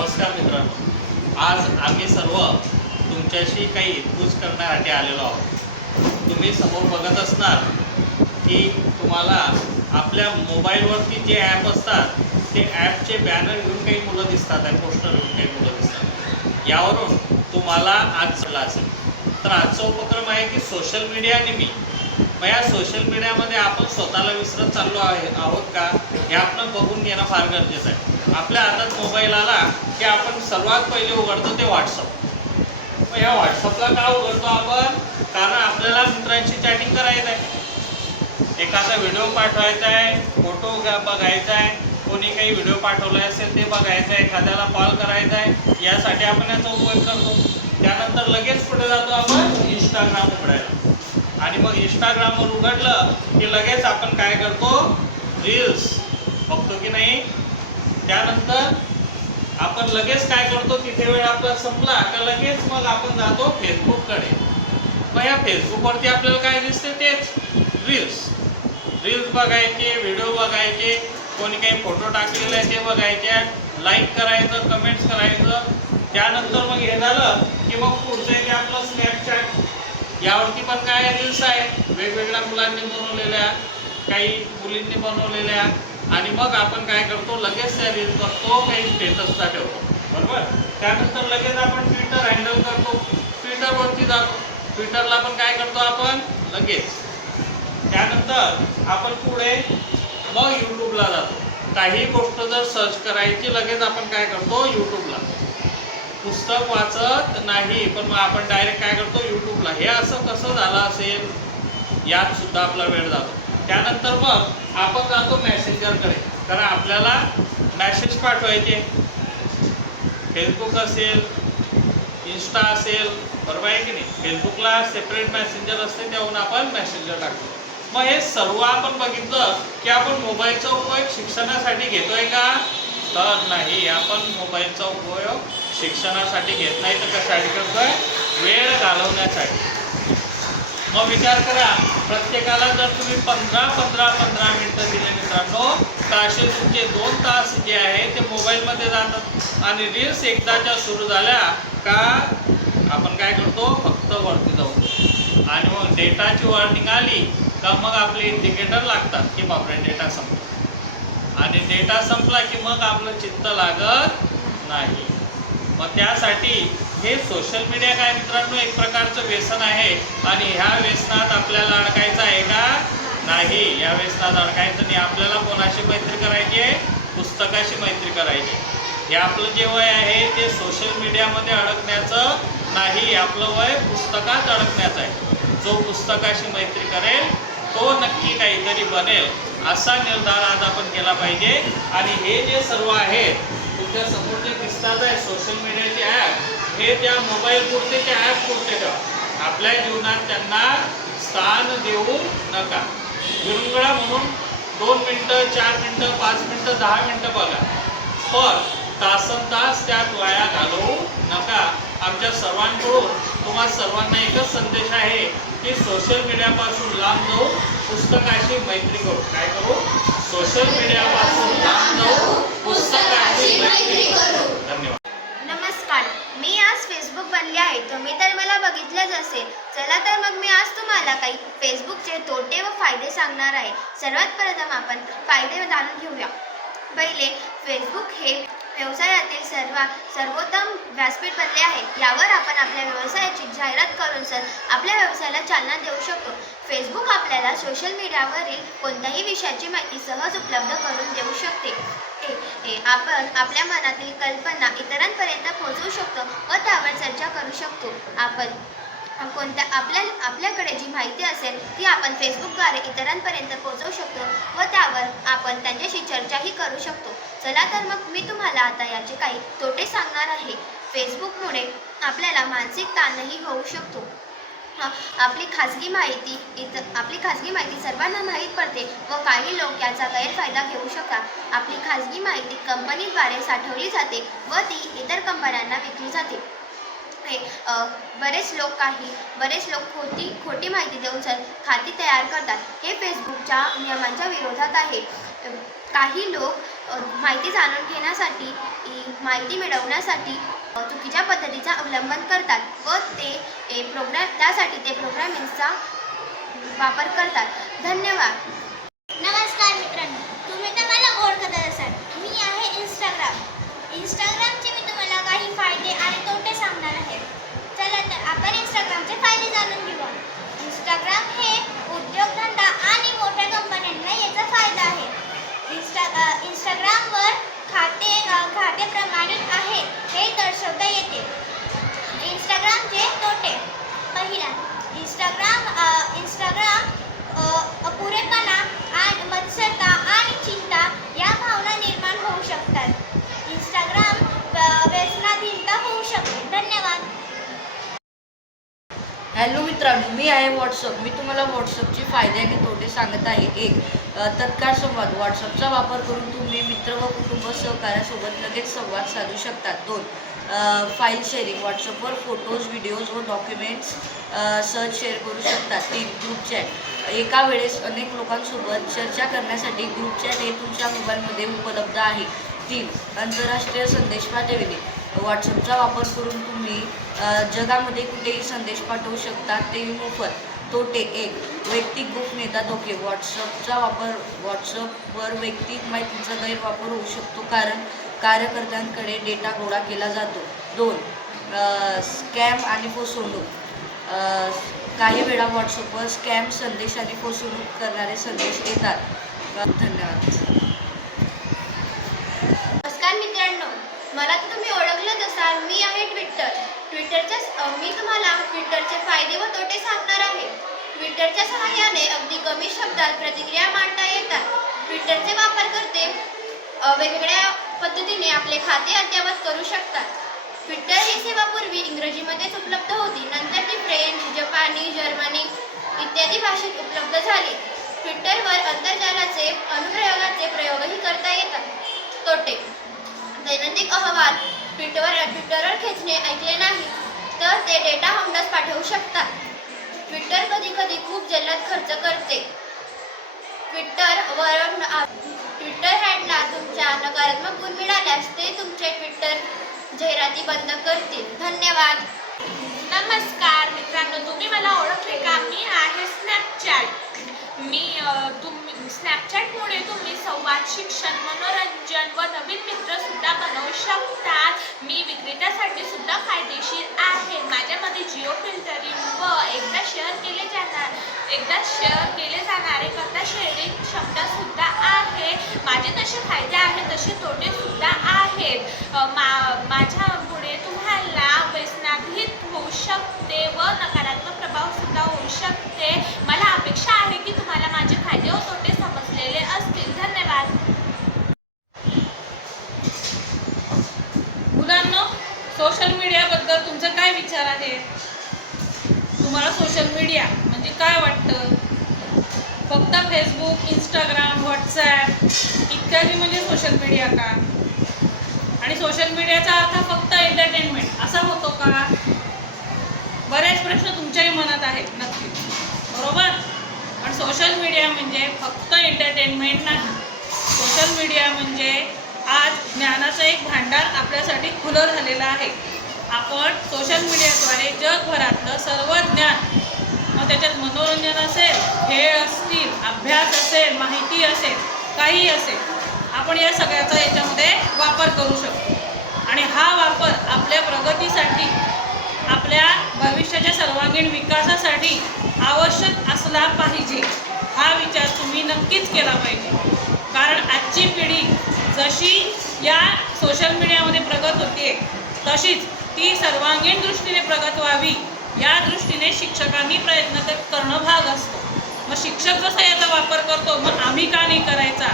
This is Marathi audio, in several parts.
नमस्कार मित्रांनो. आज आम्ही सर्व तुमच्याशी काही हितगुज करण्यासाठी आलेलो आहोत. तुम्ही समोर बघत असणार की तुम्हाला आपल्या मोबाईलवरती जे ॲप असतात ते ॲपचे बॅनर घेऊन काही मुलं दिसतात आहे पोस्टर घेऊन काही मुलं दिसतात. यावरून तुम्हाला आज चला असेल. तर आजचा उपक्रम आहे की सोशल मीडिया आणि मी. मग या सोशल मीडियामध्ये आपण स्वतःला विसरत चाललो आहे आहोत का? हे आपण बघून घेणं फार गरजेचं आहे. आपल्या हातात मोबाईल आला की आपण सर्वात पहिले उघडतो ते व्हॉट्सअप मग ह्या व्हॉट्सअपला का उघडतो आपण? कारण आपल्याला मित्रांशी चॅटिंग करायचं आहे एखादा व्हिडिओ पाठवायचा आहे फोटो बघायचा आहे कोणी काही व्हिडिओ पाठवला असेल ते बघायचं आहे एखाद्याला कॉल करायचा आहे यासाठी आपण याचा उपयोग करतो. त्यानंतर लगेच पुढे जातो आपण इंस्टाग्राम उघडायला. आणि मग इंस्टाग्रामवर उघडलं की लगेच आपण काय करतो? रील्स बघतो की नाही? त्यानंतर आपण लगेच काय करतो तिथे वेळ आपला संपला का लगेच मग आपण जातो फेसबुककडे मग या फेसबुकवरती आपल्याला काय दिसते तेच. रील्स रील्स बघायचे व्हिडिओ बघायचे कोणी काही फोटो टाकलेले आहे ते बघायचे लाईक करायचं कमेंट्स करायचं. त्यानंतर मग हे झालं की मग पुढचं आहे ते आपलं स्नॅपचॅट यावरती पण काय रील्स आहे वेगवेगळ्या मुलांनी बनवलेल्या काही मुलींनी बनवलेल्या आणि मग आपण काय करतो लगेच त्या रील करतो काही स्टेटसला ठेवतो. बरोबर? त्यानंतर लगेच आपण ट्विटर हँडल करतो. ट्विटरवरती जातो. ट्विटरला पण काय करतो आपण? लगेच. त्यानंतर आपण पुढे मग यूट्यूबला जातो. काही गोष्ट जर सर्च करायची लगेच आपण काय करतो? यूट्यूबला पुस्तक वाचत नाही पण मग आपण डायरेक्ट काय करतो? यूट्यूबला हे असं कसं झालं असेल? यात सुद्धा आपला वेळ जातो. त्यानंतर मग आपण जातो मेसेंजरकडे कारण आपल्याला मेसेज पाठवायचे. फेसबुक असेल इन्स्टा असेल बरोबर आहे की नाही? फेसबुकला सेपरेट मेसेंजर असते त्याहून आपण मेसेंजर टाकतो. मग हे सर्व आपण बघितलं की आपण मोबाईलचा उपयोग शिक्षणासाठी घेतोय का? तर नाही आपण मोबाईलचा उपयोग शिक्षणासाठी घेत नाही. तर कशासाठी करतोय? वेळ घालवण्यासाठी. मग विचार करा प्रत्येकाला जर तुम्ही पंधरा पंधरा पंधरा मिनटं दिले मित्रांनो तर असे तुमचे दोन तास जे आहे ते मोबाईलमध्ये जातात. आणि रील्स एकदाच्या सुरू झाल्या का आपण काय करतो फक्त वरती जाऊ. आणि मग डेटाची वॉर्निंग आली का मग आपले इंडिकेटर लागतात की बापरे डेटा संपला. आणि डेटा संपला की मग आपलं चित्त लागत नाही. मग त्यासाठी हे सोशल मीडिया काय मित्रांनो एक प्रकारचं व्यसन आहे. आणि ह्या व्यसनात आपल्याला अडकायचं आहे का? नाही. या व्यसनात अडकायचं नाही. आपल्याला कोणाशी मैत्री करायची आहे? पुस्तकाशी मैत्री करायची हे आपलं जे वय आहे ते सोशल मीडियामध्ये अडकण्याचं नाही. आपलं वय पुस्तकात अडकण्याचं आहे. जो पुस्तकाशी मैत्री करेल तो नक्की काहीतरी बनेल असा निर्धार आज आपण केला पाहिजे. आणि हे जे सर्व आहेत तुमच्यासमोर जे दिसतात आहे सोशल मीडियाचे ॲप हे त्या मोबाईल पुरते त्या ॲप पुरते ठेवा आपल्या जीवनात त्यांना स्थान देऊ नका. विरंगळा म्हणून दोन मिनटं चार मिनटं पाच मिनटं दहा मिनटं बघा. पण तासन तास त्यात वाया घालवू नका. आमच्या सर्वांकडून तुम्हा सर्वांना एकच संदेश आहे की सोशल मीडियापासून लांब जाऊ पुस्तकाशी मैत्री करू. काय करू? सोशल मीडियापासून लांब जाऊ पुस्तकाशी मैत्री करू. धन्यवाद. फेसबुक बनले आहे. तुम्ही तर मला बघितलंच असेल. चला तर मग मी आज तुम्हाला काही फेसबुकचे तोटे व फायदे सांगणार आहे. सर्वात प्रथम आपण फायदे जाणून घेऊया. पहिले फेसबुक हे व्यवसायातील सर्व सर्वोत्तम व्यासपीठ बनले आहे. यावर आपण आपल्या व्यवसायाची जाहिरात करून सर आपल्या व्यवसायाला चालना देऊ शकतो. फेसबुक आपल्याला सोशल मीडियावरील कोणत्याही विषयाची माहिती सहज उपलब्ध करून देऊ शकते. ए- आपण आपल्या मनातील कल्पना इतरांपर्यंत पोहोचवू शकतो व त्यावर चर्चा करू शकतो. आपण कोणत्या आपल्या आपल्याकडे जी माहिती असेल ती आपण फेसबुकद्वारे इतरांपर्यंत पोहोचवू शकतो व त्यावर आपण त्यांच्याशी चर्चाही करू शकतो. चला तर मग मी तुम्हाला आता याचे काही तोटे सांगणार आहे. फेसबुकमुळे आपल्याला मानसिक ताणही होऊ शकतो. आपली खाजगी माहिती इतर आपली खाजगी माहिती सर्वांना माहीत पडते व काही लोक याचा गैरफायदा घेऊ शकतात आपली खाजगी माहिती कंपनीद्वारे साठवली जाते व ती इतर कंपन्यांना विकली जाते. हे बरेच लोक काही बरेच लोक खोटी खोटी माहिती देऊन सर खाती तयार करतात. हे फेसबुकच्या नियमांच्या विरोधात आहे. काही लोक माहिती जाणून घेण्यासाठी माहिती मिळवण्यासाठी चुकीच्या पद्धतीचा अवलंबन करतात व ते ए प्रोग्रॅम त्यासाठी ते प्रोग्रामिंगचा वापर करतात. धन्यवाद. नमस्कार मित्रांनो तुम्ही तर मला ओळखतच असाल. मी आहे इंस्टाग्राम इंस्टाग्रामचे मी तुम्हाला काही फायदे आणि तोटे सांगणार आहे. चला तर आपण इंस्टाग्रामचे फायदे जाणून घेऊ. इंस्टाग्राम हे उद्योगधंदा आणि मोठ्या कंपन्यांना याचा फायदा आहे. इंस्टा इंस्टाग्रामवर खाते खाते प्रमाणित आहे. हे दर्शवता येते. इंस्टाग्रामचे तोटे. पहिला. इंस्टाग्राम इंस्टाग्राम अपुरेपणा आणि मत्सरता आणि चिंता या भावना निर्माण होऊ शकतात. इंस्टाग्राम व्यसनाधीनता होऊ शकते. धन्यवाद. मित्रांनो मी आहे व्हॉट्सअप मी तुम्हाला व्हॉट्सअपचे फायदे आणि तोटे सांगत आहे. एक तत्काळ संवाद. व्हॉट्सअपचा वापर करून तुम्ही मित्र व कुटुंब सहकार्यासोबत लगेच संवाद साधू शकतात दोन फाईल शेअरिंग व्हॉट्सअपवर फोटोज व्हिडिओज व डॉक्युमेंट्स सहज शेअर करू शकतात तीन ग्रुप चॅट एका वेळेस अनेक लोकांसोबत चर्चा करण्यासाठी ग्रुप चॅट हे तुमच्या मोबाईलमध्ये उपलब्ध आहे. तीन आंतरराष्ट्रीय संदेश पाठविणे. व्हॉट्सअपचा वापर करून तुम्ही जगामध्ये कुठेही संदेश पाठवू शकता तेही मोफत तोटे एक वैयक्तिक गोपनीयता धोके. व्हॉट्सअपचा वापर व्हॉट्सअपवर वैयक्तिक माहितीचा गैरवापर होऊ शकतो कारण कार्यकर्त्यांकडे डेटा गोळा केला जातो. दोन स्कॅम आणि फसवणूक. काही वेळा व्हॉट्सअपवर स्कॅम संदेश आणि फसवणूक करणारे संदेश येतात. धन्यवाद. नमस्कार मित्रांनो. मला तर तुम्ही ओळखलंच असाल. मी आहे ट्विटर ट्विटरच्या मी तुम्हाला ट्विटरचे फायदे व तोटे सांगणार आहे. ट्विटरच्या सहाय्याने अगदी कमी शब्दात प्रतिक्रिया मांडता येतात. ट्विटरचे वापरकर्ते वेगवेगळ्या पद्धतीने आपले खाते अद्ययावत करू शकतात. ट्विटर ही सेवा पूर्वी इंग्रजीमध्येच उपलब्ध होती. नंतर ती फ्रेंच जपानी जर्मनी इत्यादी भाषेत उपलब्ध झाली. ट्विटरवर आंतरजालाचे अनुप्रयोगाचे प्रयोगही करता येतात. तोटे. दैनंदिन अहवाल ट्विटर ट्विटरवर खेचणे ऐकले नाही तर ते डेटा हमडस पाठवू शकतात. ट्विटर कधी कधी खूप जलद खर्च करते. ट्विटरवर ट्विटर हँडला तुमच्या नकारात्मक गुण मिळाल्यास ते तुमचे ट्विटर जाहिराती बंद करतील. धन्यवाद. नमस्कार मित्रांनो तुम्ही मला ओळखले का? मी आहे स्नॅपचॅट मी तुम तुम्ही स्नॅपचॅटमुळे तुम्ही संवाद शिक्षण मनोरंजन व नवीन मित्र सुद्धा बनवू शकतात. मी विक्रेत्यासाठी सुद्धा फायदेशीर आहे. माझ्यामध्ये जिओ फिल्टरिंग व एकदा शेअर केले जाणार एकदा शेअर केले जाणारे करता शेअरिंग क्षमता सुद्धा आहे. माझे तसे फायदे आहेत तसे तोटे सुद्धा आहेत मा माझ्यामुळे तुम्हाला व्यसनाधीत होऊ शकते व नकारात्मक प्रभाव सुद्धा होऊ शकते. मला अपेक्षा आहे की तुम्हाला माझे फायदे व तोटे समजलेले असतील धन्यवाद मुलांनो सोशल मीडियाबद्दल तुमचं काय विचार आहे? तुम्हाला सोशल मीडिया म्हणजे काय वाटतं? फक्त फेसबुक इंस्टाग्राम व्हॉट्सॲप इत्यादी म्हणजे सोशल मीडिया का? आणि सोशल मीडियाचा अर्थ फक्त एंटरटेनमेंट असा होतो का? बरेच प्रश्न तुमच्याही मनात आहेत नक्की. बरोबर? पण सोशल मीडिया म्हणजे फक्त एंटरटेनमेंट नाही. सोशल मीडिया म्हणजे आज ज्ञानाचं एक भांडार आपल्यासाठी खुलं झालेलं आहे. आपण सोशल मीडियाद्वारे जगभरातलं सर्व ज्ञान मग त्याच्यात मनोरंजन असेल खेळ असतील अभ्यास असेल माहिती असेल काही असेल आपण या सगळ्याचा याच्यामध्ये वापर करू शकतो. आणि हा वापर आपल्या प्रगतीसाठी आपल्या भविष्याच्या सर्वांगीण विकासासाठी आवश्यक असला पाहिजे हा विचार तुम्ही नक्कीच केला पाहिजे. कारण आजची पिढी जशी या सोशल मीडियामध्ये प्रगत होते. तशीच ती सर्वांगीण दृष्टीने प्रगत व्हावी या दृष्टीने शिक्षकांनी प्रयत्न तर करणं भाग असतो. मग शिक्षक जसा याचा वापर करतो मग आम्ही का नाही करायचा?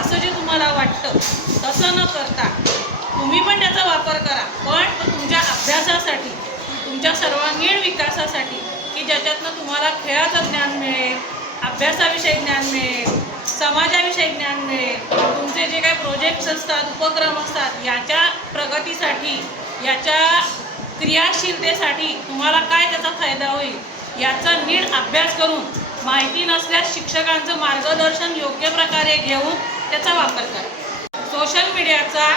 असं जे तुम्हाला वाटतं तसं न करता तुम्ही पण त्याचा वापर करा. पण तुमच्या अभ्यासासाठी तुमच्या सर्वांगीण विकासासाठी की ज्याच्यातनं तुम्हाला खेळाचं ज्ञान मिळेल अभ्यासाविषयी ज्ञान मिळेल समाजाविषयी ज्ञान मिळेल तुमचे जे काही प्रोजेक्ट्स असतात उपक्रम असतात याच्या प्रगतीसाठी याच्या क्रियाशीलतेसाठी तुम्हाला काय त्याचा फायदा होईल याचा नीट अभ्यास करून माहिती नसल्यास शिक्षकांचं मार्गदर्शन योग्य प्रकारे घेऊन त्याचा वापर करा. सोशल मीडियाचा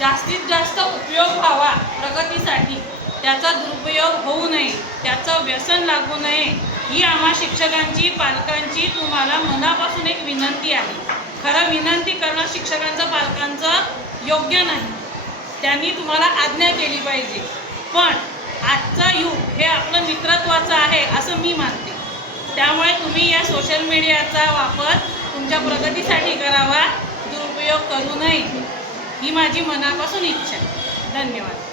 जास्तीत जास्त उपयोग व्हावा प्रगतीसाठी. त्याचा दुरुपयोग होऊ नये त्याचं व्यसन लागू नये. ही आम्हा शिक्षकांची पालकांची तुम्हाला मनापासून एक विनंती आहे. खरं विनंती करणं शिक्षकांचं पालकांचं योग्य नाही. त्यांनी तुम्हाला आज्ञा केली पाहिजे. पण आजचं युग हे आपलं मित्रत्वाचं आहे असं मी मानते. त्यामुळे तुम्ही या सोशल मीडियाचा वापर तुमच्या प्रगतीसाठी करावा. दुरुपयोग करू नये. ही माझी मनापासून इच्छा आहे. धन्यवाद.